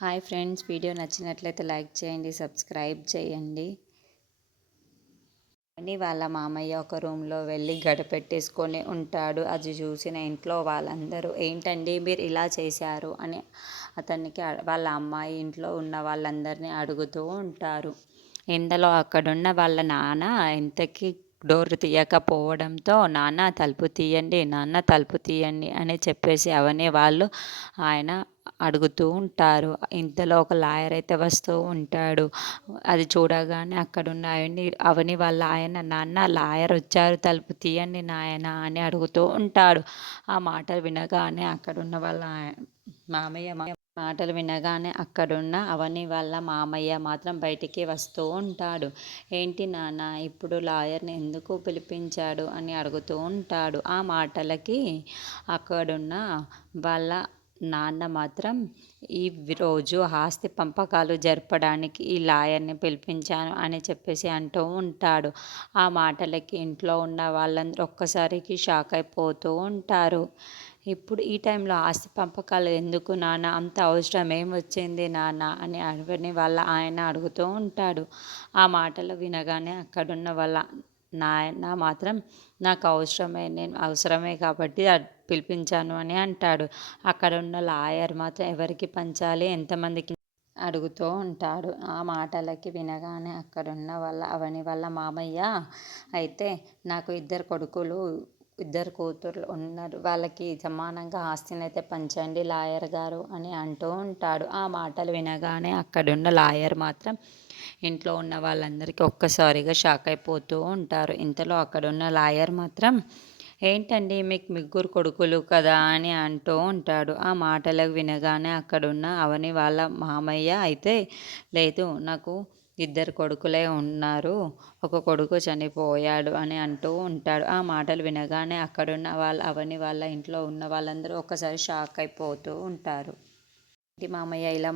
Hi friends, video నచ్చినట్లయితే like చేయండి, subscribe చేయండి. అని వాళ్ళ మామయ్య ఒక రూమ్లో వెళ్ళి గడపెట్టేసుకొని ఉంటాడు. అది చూసిన ఇంట్లో వాళ్ళందరూ ఏంటండి మీరు ఇలా చేశారు అని అతనికి వాళ్ళ అమ్మాయి ఇంట్లో ఉన్న వాళ్ళందరినీ అడుగుతూ ఉంటారు. ఇందులో అక్కడున్న వాళ్ళ నాన్న ఇంతకీ డోర్ తీయకపోవడంతో నాన్న తలుపు తీయండి, నాన్న తలుపు తీయండి అని చెప్పేసి అవని వాళ్ళు ఆయన అడుగుతూ ఉంటారు. ఇంతలో ఒక లాయర్ అయితే వస్తూ ఉంటాడు. అది చూడగానే అక్కడున్న అవని వాళ్ళ ఆయన నాన్న లాయర్ వచ్చారు, తలుపు తీయండి నాయన అని అడుగుతూ ఉంటాడు. ఆ మాటలు వినగానే అక్కడున్న వాళ్ళ మాటలు వినగానే అక్కడున్న అవని వాళ్ళ మామయ్య మాత్రం బయటికి వస్తూ ఉంటాడు. ఏంటి నాన్న ఇప్పుడు లాయర్ని ఎందుకు పిలిపించాడు అని అడుగుతూ ఉంటాడు. ఆ మాటలకి అక్కడున్న వాళ్ళ నాన్న మాత్రం ఈ రోజు ఆస్తి పంపకాలు జరపడానికి ఈ లాయర్ని పిలిపించాను అని చెప్పేసి అంటూ ఉంటాడు. ఆ మాటలకి ఇంట్లో ఉన్న వాళ్ళందరూ ఒక్కసారికి షాక్ అయిపోతూ ఉంటారు. ఇప్పుడు ఈ టైంలో ఆస్తి పంపకాలు ఎందుకు నాన్న, అంత అవసరం ఏం వచ్చింది నాన్న అని అవని వాళ్ళ ఆయన అడుగుతూ ఉంటాడు. ఆ మాటలు వినగానే అక్కడున్న వాళ్ళ నాయన మాత్రం నాకు నేను అవసరమే కాబట్టి పిలిపించాను అని అంటాడు. అక్కడ ఉన్న లాయర్ మాత్రం ఎవరికి పంచాలి, ఎంతమందికి అడుగుతూ ఉంటాడు. ఆ మాటలకి వినగానే అక్కడున్న వాళ్ళ అవని వాళ్ళ మామయ్య అయితే నాకు ఇద్దరు కూతుర్లు ఉన్నారు, వాళ్ళకి సమానంగా ఆస్తిని అయితే పంచండి లాయర్ గారు అని అంటూ ఉంటాడు. ఆ మాటలు వినగానే అక్కడున్న లాయర్ మాత్రం ఇంట్లో ఉన్న వాళ్ళందరికీ ఒక్కసారిగా షాక్ అయిపోతూ ఉంటారు. ఇంతలో అక్కడున్న లాయర్ మాత్రం ఏంటండి మీకు ముగ్గురు కొడుకులు కదా అని అంటూ ఉంటాడు. ఆ మాటలకు వినగానే అక్కడున్న అవని వాళ్ళ మామయ్య అయితే లేదు, నాకు ఇద్దరు కొడుకులే ఉన్నారు, ఒక కొడుకు చనిపోయాడు అని అంటూ ఉంటాడు. ఆ మాటలు వినగానే అక్కడున్న అవని వాళ్ళ ఇంట్లో ఉన్న వాళ్ళందరూ ఒక్కసారి షాక్ అయిపోతూ ఉంటారు. మామయ్య ఇలా